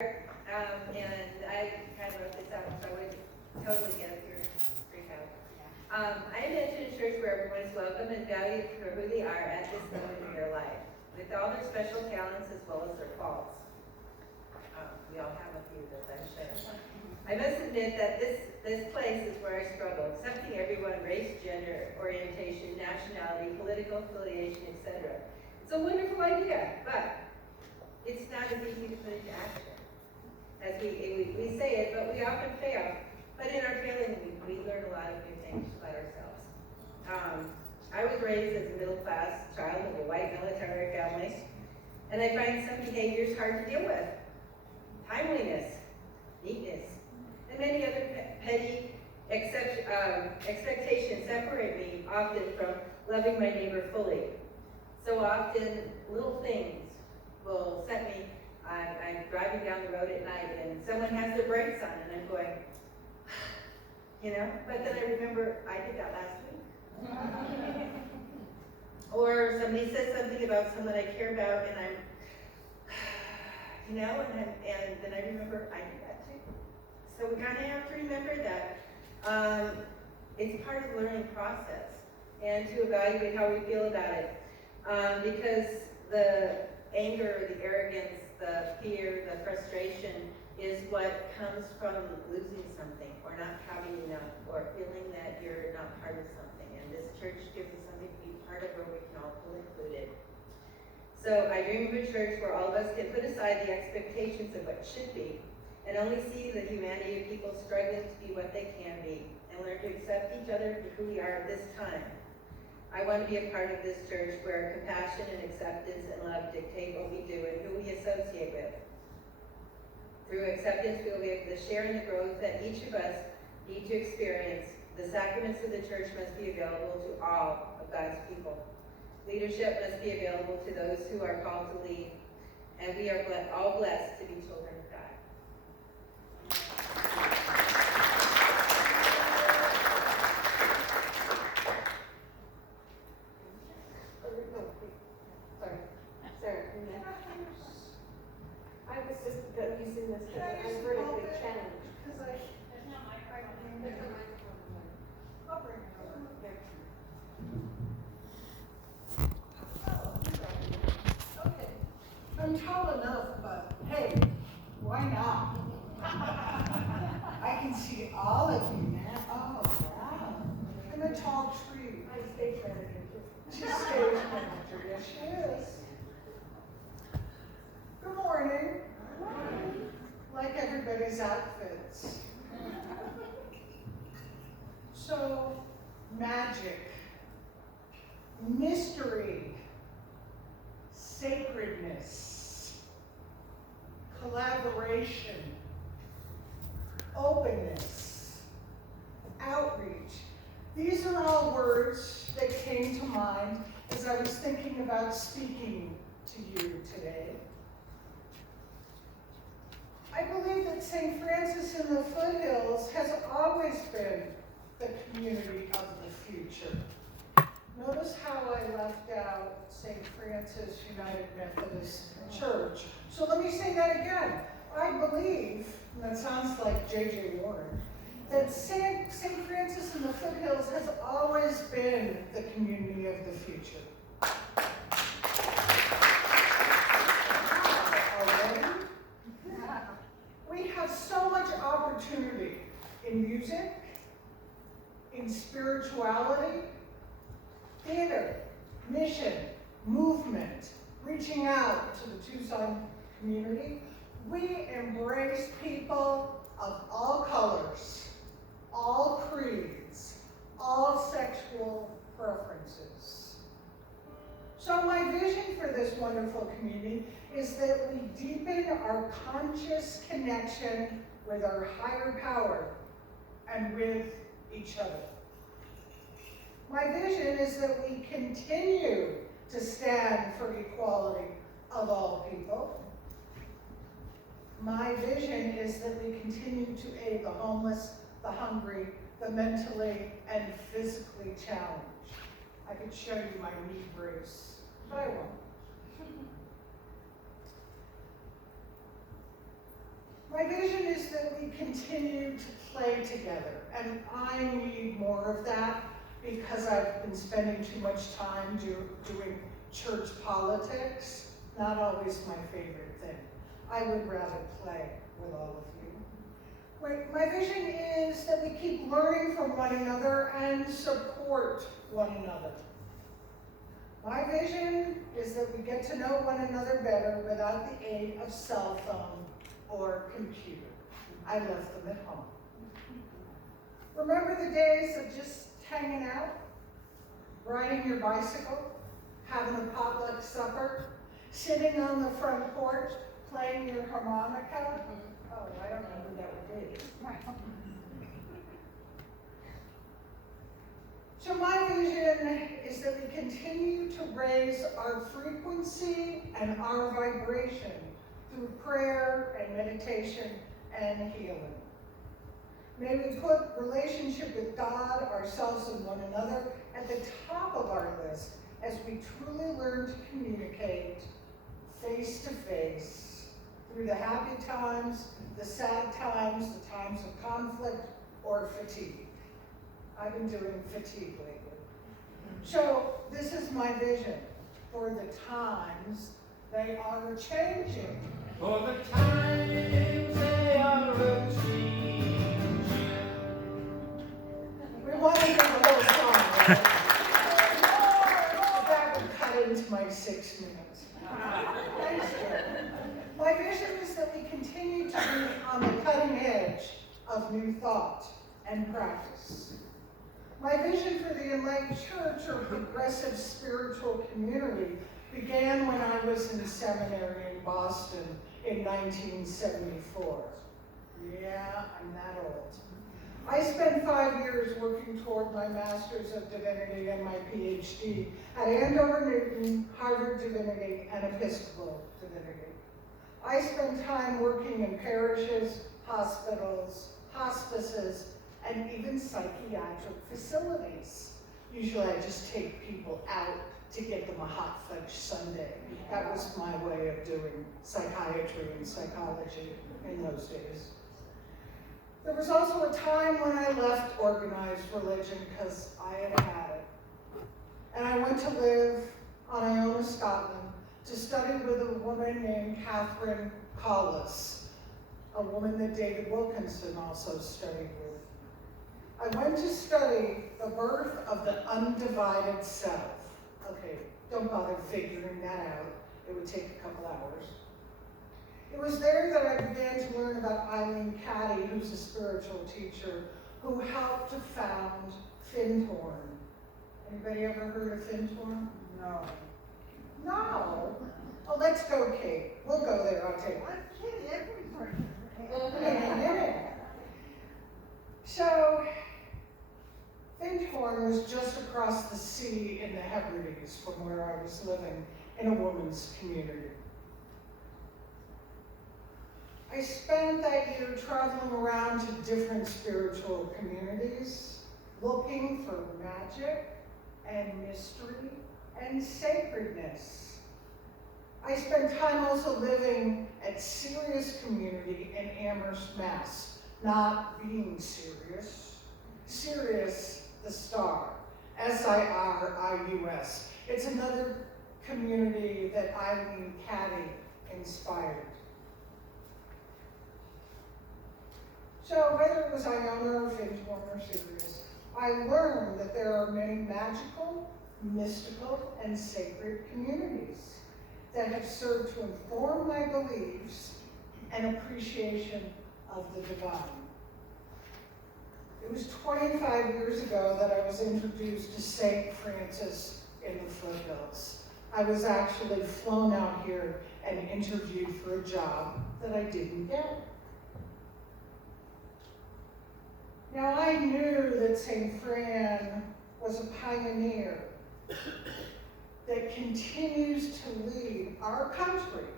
And I kind of wrote this out so I wouldn't totally get up here and freak out. I imagine a church where everyone is welcome and valued for who they are at this moment in their life, with all their special talents as well as their faults. We all have a few of those, I'm sure. I must admit that this place is where I struggle, accepting everyone, race, gender, orientation, nationality, political affiliation, etc. It's a wonderful idea, but it's not as easy to put into action. As we say it, but we often fail. But in our failing, we learn a lot of new things about ourselves. I was raised as a middle-class child of a white military family, and I find some behaviors hard to deal with. Timeliness, neatness, and many other petty expectations separate me often from loving my neighbor fully. So often, little things will set me. I'm driving down the road at night and someone has their brakes on and I'm going, but then I remember I did that last week. Or somebody says something about someone I care about and I'm, and then I remember I did that too. So we kind of have to remember that it's part of the learning process and to evaluate how we feel about it. Because the anger, the arrogance, the fear, the frustration is what comes from losing something or not having enough or feeling that you're not part of something. And this church gives us something to be part of where we can all feel included. So I dream of a church where all of us can put aside the expectations of what should be and only see the humanity of people struggling to be what they can be and learn to accept each other for who we are at this time. I want to be a part of this church where compassion and acceptance and love dictate what we do and who we associate with. Through acceptance, we will be able to share in the growth that each of us need to experience. The sacraments of the church must be available to all of God's people. Leadership must be available to those who are called to lead. And we are all blessed to be children of God. I was just using this because I'm vertically challenged. Okay, I'm tall enough, but hey, why not? I can see all of you now. Oh, wow. I'm a tall tree. I'm stage manager too. She's stage manager, yes she is. Good morning. Like everybody's outfits. So, magic, mystery, sacredness, collaboration, openness, outreach. These are all words that came to mind as I was thinking about speaking to you today. I believe that St. Francis in the Foothills has always been the community of the future. Notice how I left out St. Francis United Methodist Church. So let me say that again. I believe, and that sounds like J.J. Warren, that St. Francis in the Foothills has always been the community of the future. Already? We have so much opportunity in music, in spirituality, theater, mission, movement, reaching out to the Tucson community. We embrace people of all colors, all creeds, all sexual preferences. So my vision for this wonderful community is that we deepen our conscious connection with our higher power and with each other. My vision is that we continue to stand for equality of all people. My vision is that we continue to aid the homeless, the hungry, the mentally and physically challenged. I could show you my knee brace, but I won't. My vision is that we continue to play together, and I need more of that because I've been spending too much time doing church politics. Not always my favorite thing. I would rather play with all of you. My vision is that we keep learning from one another and support one another. My vision is that we get to know one another better without the aid of cell phone or computer. I left them at home. Remember the days of just hanging out, riding your bicycle, having a potluck supper, sitting on the front porch, playing your harmonica? Oh, I don't know who that would be. So my vision is that we continue to raise our frequency and our vibration through prayer and meditation and healing. May we put relationship with God, ourselves, and one another at the top of our list as we truly learn to communicate face to face through the happy times, the sad times, the times of conflict or fatigue. I've been doing fatigue lately. So this is my vision for the times they are changing. For the times they are changing. We want to hear the whole song, right? That would cut into my 6 minutes. Thanks, Joe. My vision is that we continue to be on the cutting edge of new thought and practice. My vision for the Enlightened Church, or progressive spiritual community, began when I was in seminary in Boston in 1974. Yeah, I'm that old. I spent 5 years working toward my Master's of Divinity and my PhD at Andover Newton, Harvard Divinity, and Episcopal Divinity. I spent time working in parishes, hospitals, hospices, and even psychiatric facilities. Usually I just take people out to get them a hot fudge sundae. That was my way of doing psychiatry and psychology in those days. There was also a time when I left organized religion because I had had it. And I went to live on Iona, Scotland, to study with a woman named Catherine Collis, a woman that David Wilkinson also studied with. I went to study the birth of the undivided self. Okay, don't bother figuring that out. It would take a couple hours. It was there that I began to learn about Eileen Caddy, who's a spiritual teacher, who helped to found Findhorn. Anybody ever heard of Findhorn? No. No? Oh, let's go, Kate. We'll go there, I'll take it. So, Findhorn was just across the sea in the Hebrides from where I was living in a women's community. I spent that year traveling around to different spiritual communities, looking for magic and mystery and sacredness. I spent time also living at Sirius Community in Amherst, Mass. Not being serious. Sirius, the star. S-I-R-I-U-S. It's another community that Eileen Caddy inspired. So whether it was Iona or Findhorn or Sirius, I learned that there are many magical, mystical, and sacred communities that have served to inform my beliefs and appreciation of the divine. It was 25 years ago that I was introduced to St. Francis in the foothills. I was actually flown out here and interviewed for a job that I didn't get. Now I knew that St. Fran was a pioneer that continues to lead our country,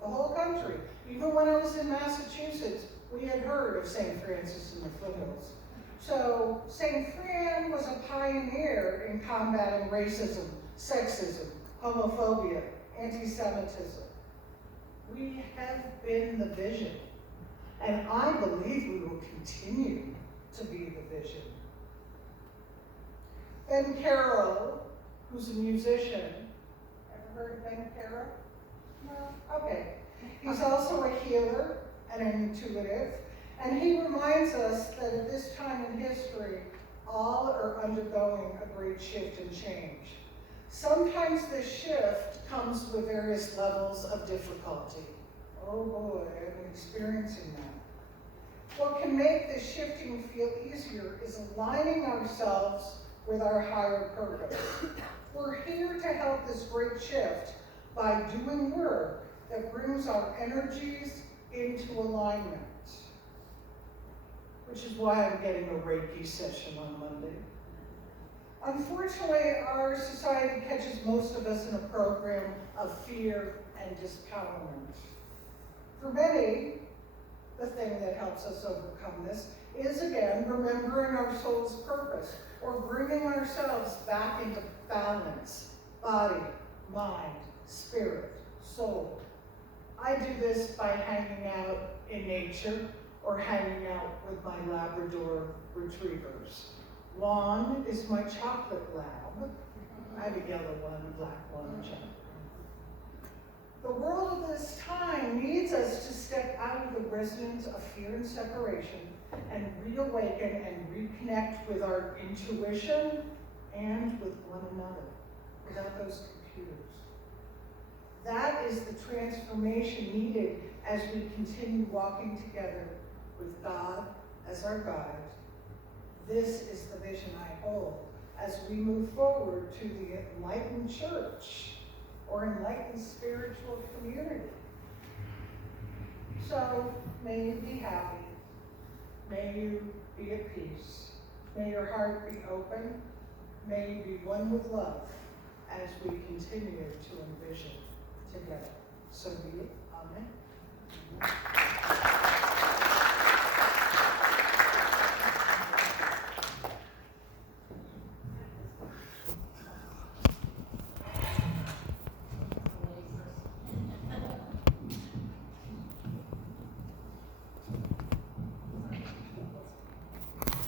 the whole country. Even when I was in Massachusetts, we had heard of St. Francis in the foothills. So St. Fran was a pioneer in combating racism, sexism, homophobia, anti-Semitism. We have been the vision. And I believe we will continue to be the vision. Ben Carroll, who's a musician, ever heard of Ben Carroll? No? Okay. He's also a healer and an intuitive, and he reminds us that at this time in history, all are undergoing a great shift and change. Sometimes this shift comes with various levels of difficulty. Oh boy, I'm experiencing that. What can make this shifting feel easier is aligning ourselves with our higher purpose. We're here to help this great shift by doing work that brings our energies into alignment. Which is why I'm getting a Reiki session on Monday. Unfortunately, our society catches most of us in a program of fear and dispowerment. For many, the thing that helps us overcome this is, again, remembering our soul's purpose, or bringing ourselves back into balance, body, mind, spirit, soul. I do this by hanging out in nature or hanging out with my Labrador retrievers. Juan is my chocolate lab. I have a yellow one, a black one, and chocolate. The world of this time needs us to step out of the resonance of fear and separation and reawaken and reconnect with our intuition and with one another, without those computers. That is the transformation needed as we continue walking together with God as our guide. This is the vision I hold as we move forward to the enlightened church or enlightened spiritual community. So may you be happy. May you be at peace. May your heart be open. May you be one with love as we continue to envision together. So be it. Amen.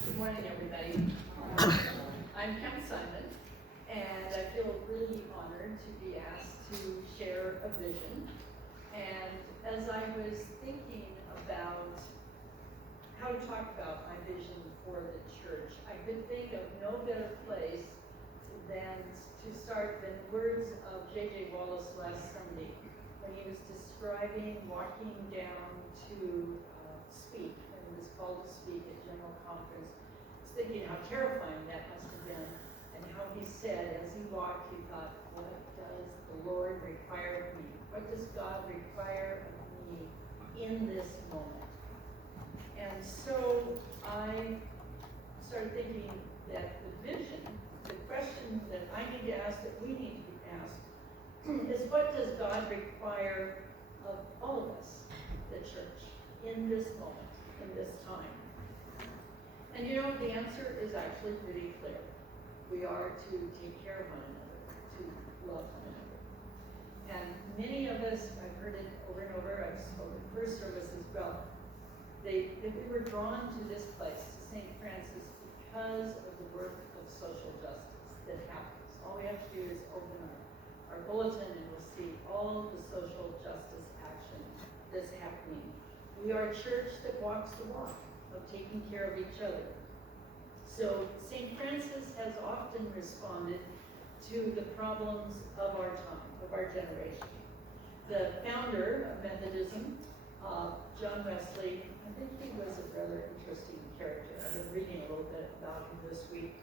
Good morning, everybody. I'm Kim Simon, and I feel really honored to be asked to share a vision. And as I was thinking about how to talk about my vision for the church, I could think of no better place than to start than words of J.J. Wallace last Sunday when he was describing walking down to speak, and he was called to speak at General Conference. I was thinking how terrifying that must have been, and how he said as he walked, he thought, what does the Lord require of me? What does God require of me in this moment? And so I started thinking that the vision, the question that I need to ask, that we need to ask, is what does God require of all of us, the church, in this moment, in this time? And you know, the answer is actually pretty clear. We are to take care of one another, to love one another. And many of us, I've heard it over and over, I've spoken first service as well, that we were drawn to this place, to St. Francis, because of the work of social justice that happens. All we have to do is open our bulletin and we'll see all the social justice action that's happening. We are a church that walks the walk of taking care of each other. So St. Francis has often responded to the problems of our time, of our generation. The founder of Methodism, John Wesley, I think he was a rather interesting character. I've been reading a little bit about him this week.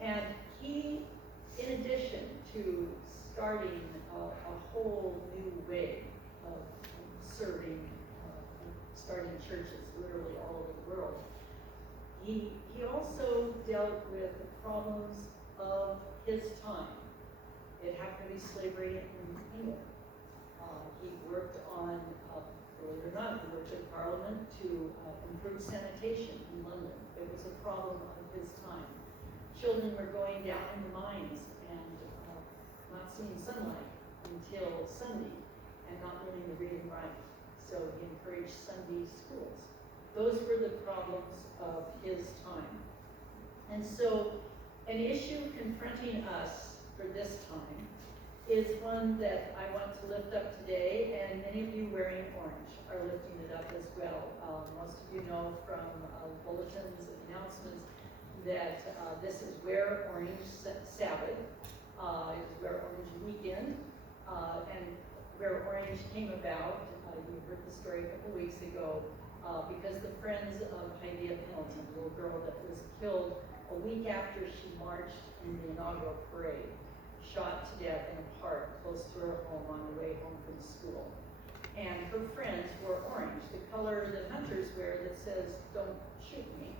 And he, in addition to starting a whole new way of serving, starting churches literally all over the world, he also dealt with the problems of his time. It happened to be slavery in England. He worked on, believe it or not, he worked in Parliament to improve sanitation in London. It was a problem of his time. Children were going down in the mines and not seeing sunlight until Sunday and not learning to read and write. So he encouraged Sunday schools. Those were the problems of his time. And so an issue confronting us for this time is one that I want to lift up today, and many of you wearing orange are lifting it up as well. Most of you know from bulletins and announcements that this is Wear Orange Sabbath. It is Wear Orange Weekend, and Wear Orange came about, you heard the story a couple weeks ago, because the friends of Heidi Pendleton, the little girl that was killed a week after she marched in the inaugural parade, shot to death in a park close to her home on her way home from school. And her friends wore orange, the color that hunters wear that says, "Don't shoot me."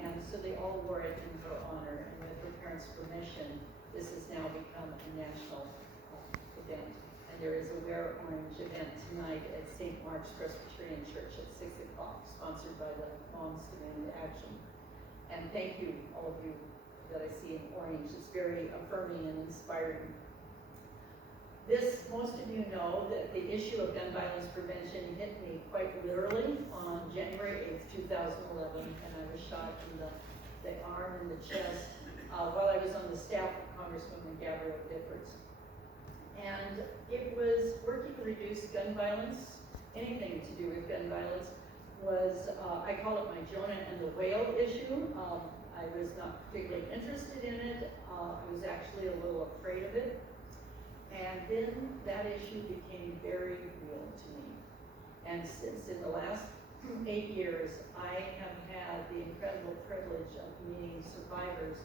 And so they all wore it in her honor, and with her parents' permission, this has now become a national event. And there is a Wear Orange event tonight at St. Mark's Presbyterian Church at 6 o'clock, sponsored by the Moms Demand Action. And thank you, all of you that I see in orange. It's very affirming and inspiring. This, most of you know that the issue of gun violence prevention hit me quite literally on January 8th, 2011, and I was shot in the arm and the chest while I was on the staff of Congresswoman Gabrielle Giffords. And it was working to reduce gun violence, anything to do with gun violence, was, I call it my Jonah and the whale issue. I was not particularly interested in it. I was actually a little afraid of it. And then that issue became very real to me. And since in the last 8 years, I have had the incredible privilege of meeting survivors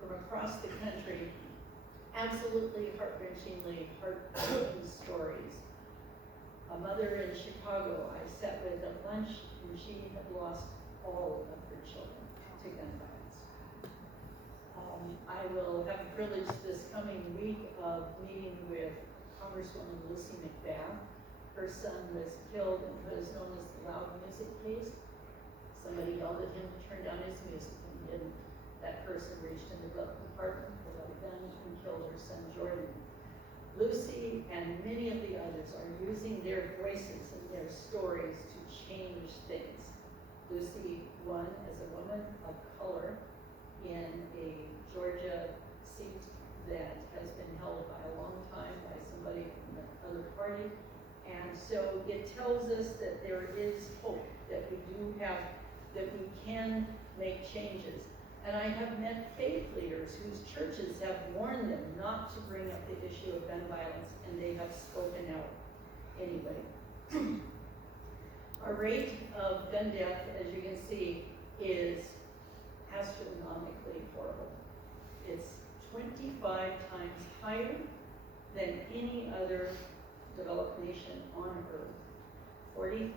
from across the country, absolutely heart-wrenchingly heartbreaking stories. A mother in Chicago I sat with at lunch, and she had lost all of her children to gun violence. I will have the privilege this coming week of meeting with Congresswoman Lucy McBath. Her son was killed in what is known as the loud music case. Somebody yelled at him to turn down his music, and he didn't. That person reached in the glove compartment, pulled out a gun, and killed her son Jordan. Lucy and many of the others are using their voices and their stories to change things. Lucy won as a woman of color in a Georgia seat that has been held by a long time by somebody from the other party. And so it tells us that there is hope, that we do have, that we can make changes. And I have met faith leaders whose churches have warned them not to bring up the issue of gun violence, and they have spoken out anyway. Our rate of gun death, as you can see, is astronomically horrible. It's 25 times higher than any other developed nation on earth. 40,000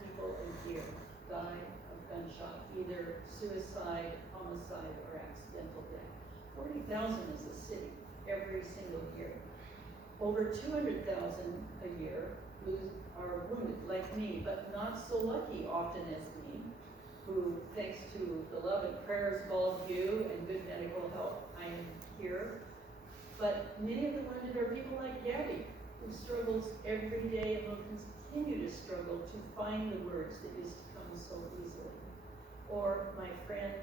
people a year die of gunshot, either suicide, homicide, or accidental death. 40,000 is a city every single year. Over 200,000 a year are wounded, like me, but not so lucky often as me, who, thanks to the love and prayers of all of you and good medical help, I am here. But many of the wounded are people like Gabby, who struggles every day and will continue to struggle to find the words that used to come so easily. Or my friend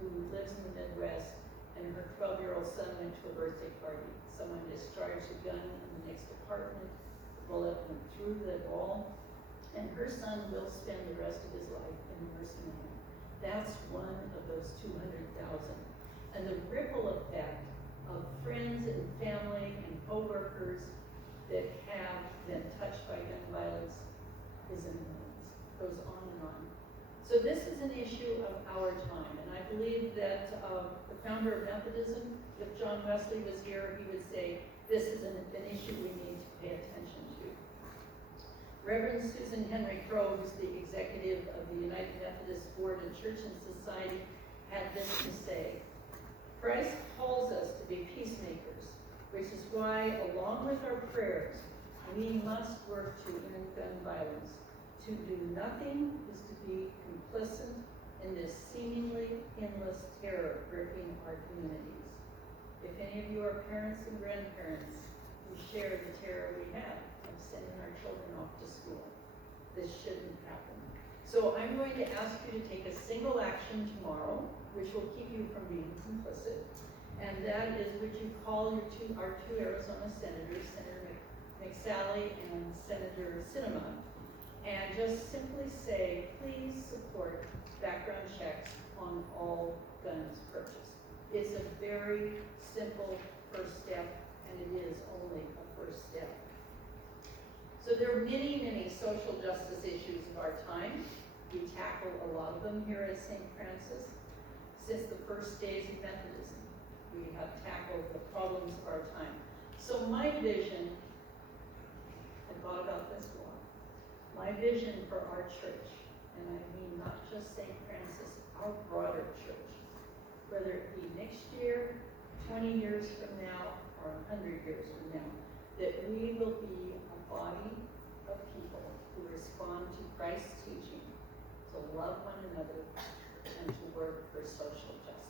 who lives in the Midwest, and her 12-year-old son went to a birthday party. Someone discharged a gun in the next apartment, the bullet went through the wall, and her son will spend the rest of his life in a nursing home. That's one of those 200,000. And the ripple effect of friends and family and co-workers that have been touched by gun violence is immense, goes on and on. So this is an issue of our time, and I believe that the founder of Methodism, if John Wesley was here, he would say, this is an issue we need to pay attention to. Reverend Susan Henry Crowe, who's the executive of the United Methodist Board of Church and Society, had this to say: Christ calls us to be peacemakers, which is why, along with our prayers, we must work to end gun violence. To do nothing is to be complicit in this seemingly endless terror gripping our communities. If any of you are parents and grandparents who share the terror we have of sending our children off to school, this shouldn't happen. So I'm going to ask you to take a single action tomorrow, which will keep you from being complicit. And that is, would you call our two Arizona senators, Senator McSally and Senator Sinema, and just simply say, please support background checks on all guns purchased. It's a very simple first step, and it is only a first step. So there are many, many social justice issues of our time. We tackle a lot of them here at St. Francis. Since the first days of Methodism, we have tackled the problems of our time. So my vision, I thought about this a lot, my vision for our church, and I mean not just St. Francis, our broader church, whether it be next year, 20 years from now, or 100 years from now, that we will be a body of people who respond to Christ's teaching to love one another and to work for social justice.